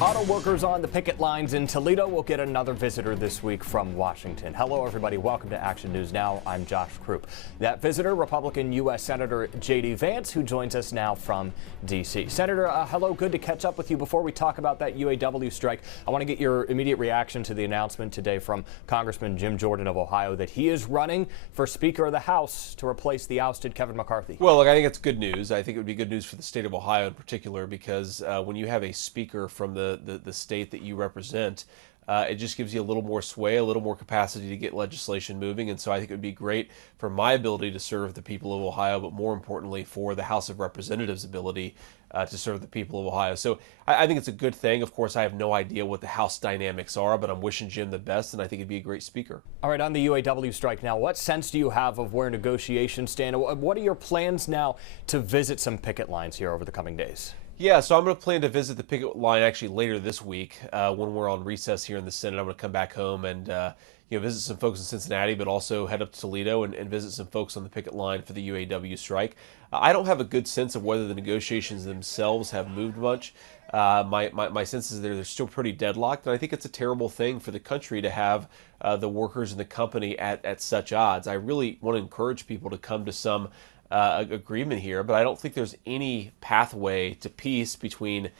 Auto workers on the picket lines in Toledo will get another visitor this week from Washington. Hello, everybody. Welcome to Action News Now. I'm Josh Krupp. That visitor, Republican U.S. Senator JD Vance, who joins us now from D.C. Senator, hello. Good to catch up with you. Before we talk about that UAW strike, I want to get your immediate reaction to the announcement today from Congressman Jim Jordan of Ohio that he is running for Speaker of the House to replace the ousted Kevin McCarthy. Well, look, I think it's good news. I think it would be good news for the state of Ohio in particular because when you have a speaker from the state that you represent, it just gives you a little more sway, a little more capacity to get legislation moving. And so I think it would be great for my ability to serve the people of Ohio, but more importantly for the House of Representatives' ability to serve the people of Ohio. So I think it's a good thing. Of course, I have no idea what the House dynamics are, but I'm wishing Jim the best, and I think he'd be a great speaker. All right, on the UAW strike now, what sense do you have of where negotiations stand? What are your plans now to visit some picket lines here over the coming days? Yeah, so I'm going to plan to visit the picket line actually later this week when we're on recess here in the Senate. I'm going to come back home and visit some folks in Cincinnati, but also head up to Toledo and visit some folks on the picket line for the UAW strike. I don't have a good sense of whether the negotiations themselves have moved much. My sense is they're still pretty deadlocked, and I think it's a terrible thing for the country to have the workers and the company at such odds. I really want to encourage people to come to some agreement here, but I don't think there's any pathway to peace between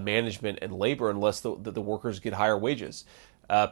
management and labor unless the workers get higher wages.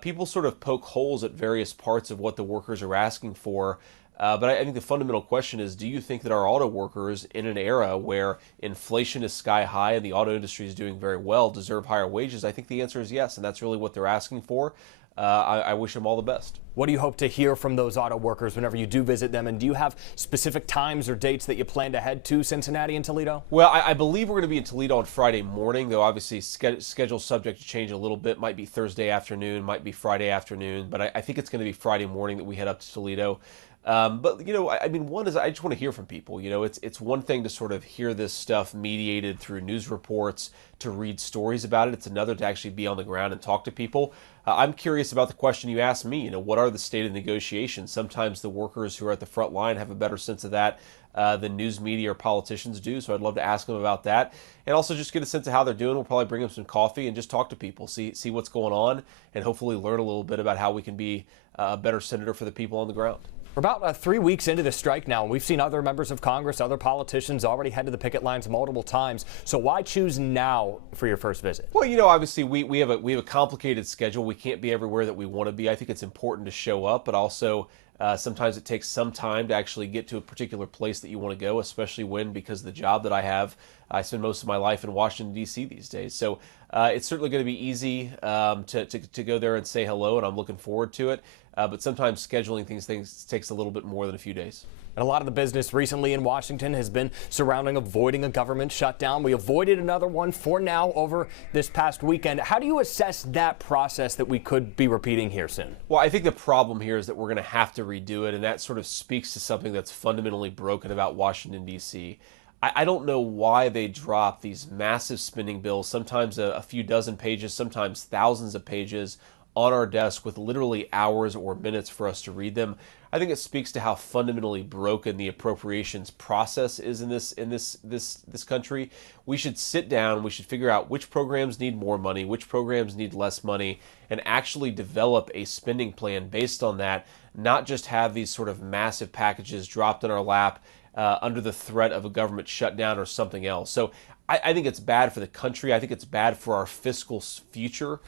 People sort of poke holes at various parts of what the workers are asking for, but I think the fundamental question is, do you think that our auto workers in an era where inflation is sky high and the auto industry is doing very well deserve higher wages? I think the answer is yes, and that's really what they're asking for. I wish them all the best. What do you hope to hear from those auto workers whenever you do visit them? And do you have specific times or dates that you plan to head to Cincinnati and Toledo? Well, I believe we're going to be in Toledo on Friday morning, though obviously schedule subject to change a little bit. Might be Thursday afternoon, might be Friday afternoon, but I think it's going to be Friday morning that we head up to Toledo. But, I mean, one is I just want to hear from people. It's one thing to sort of hear this stuff mediated through news reports, to read stories about it. It's another to actually be on the ground and talk to people. I'm curious about the question you asked me. What are the state of negotiations? Sometimes the workers who are at the front line have a better sense of that than news media or politicians do. So I'd love to ask them about that, and also just get a sense of how they're doing. We'll probably bring them some coffee and just talk to people, see what's going on, and hopefully learn a little bit about how we can be a better senator for the people on the ground. We're about 3 weeks into the strike now, and we've seen other members of Congress, other politicians already head to the picket lines multiple times. So why choose now for your first visit? Well, obviously we have a complicated schedule. We can't be everywhere that we want to be. I think it's important to show up, but also sometimes it takes some time to actually get to a particular place that you want to go, especially when, because of the job that I have, I spend most of my life in Washington, D.C. these days. So it's certainly going to be easy to go there and say hello, and I'm looking forward to it. But sometimes scheduling things takes a little bit more than a few days. And a lot of the business recently in Washington has been surrounding avoiding a government shutdown. We avoided another one for now over this past weekend. How do you assess that process that we could be repeating here soon? Well, I think the problem here is that we're going to have to redo it, and that sort of speaks to something that's fundamentally broken about Washington, D.C. I don't know why they drop these massive spending bills, sometimes a few dozen pages, sometimes thousands of pages, on our desk with literally hours or minutes for us to read them. I think it speaks to how fundamentally broken the appropriations process is in this country. We should sit down, we should figure out which programs need more money, which programs need less money, and actually develop a spending plan based on that, not just have these sort of massive packages dropped in our lap under the threat of a government shutdown or something else. So I think it's bad for the country. I think it's bad for our fiscal future.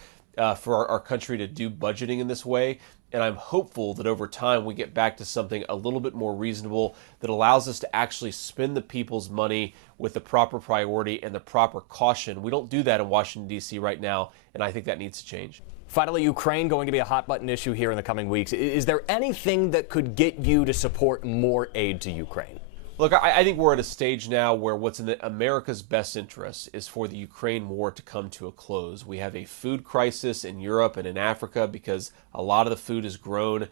For our country to do budgeting in this way. And I'm hopeful that over time we get back to something a little bit more reasonable that allows us to actually spend the people's money with the proper priority and the proper caution. We don't do that in Washington, D.C. right now, and I think that needs to change. Finally, Ukraine going to be a hot button issue here in the coming weeks. Is there anything that could get you to support more aid to Ukraine? Look, I think we're at a stage now where what's in America's best interest is for the Ukraine war to come to a close. We have a food crisis in Europe and in Africa because a lot of the food is grown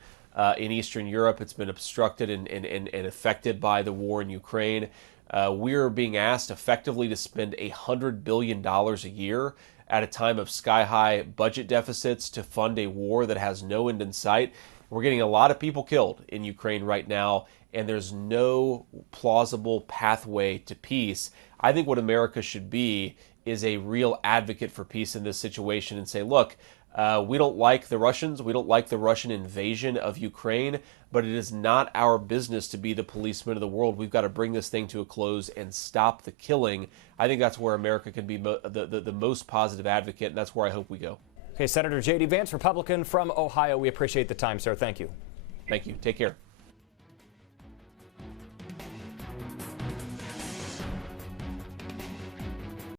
in Eastern Europe. It's been obstructed and affected by the war in Ukraine. We're being asked effectively to spend $100 billion a year at a time of sky-high budget deficits to fund a war that has no end in sight. We're getting a lot of people killed in Ukraine right now, and there's no plausible pathway to peace. I think what America should be is a real advocate for peace in this situation and say, look, we don't like the Russians. We don't like the Russian invasion of Ukraine, but it is not our business to be the policemen of the world. We've got to bring this thing to a close and stop the killing. I think that's where America can be the most positive advocate, and that's where I hope we go. Okay, Senator JD Vance, Republican from Ohio. We appreciate the time, sir. Thank you. Thank you. Take care.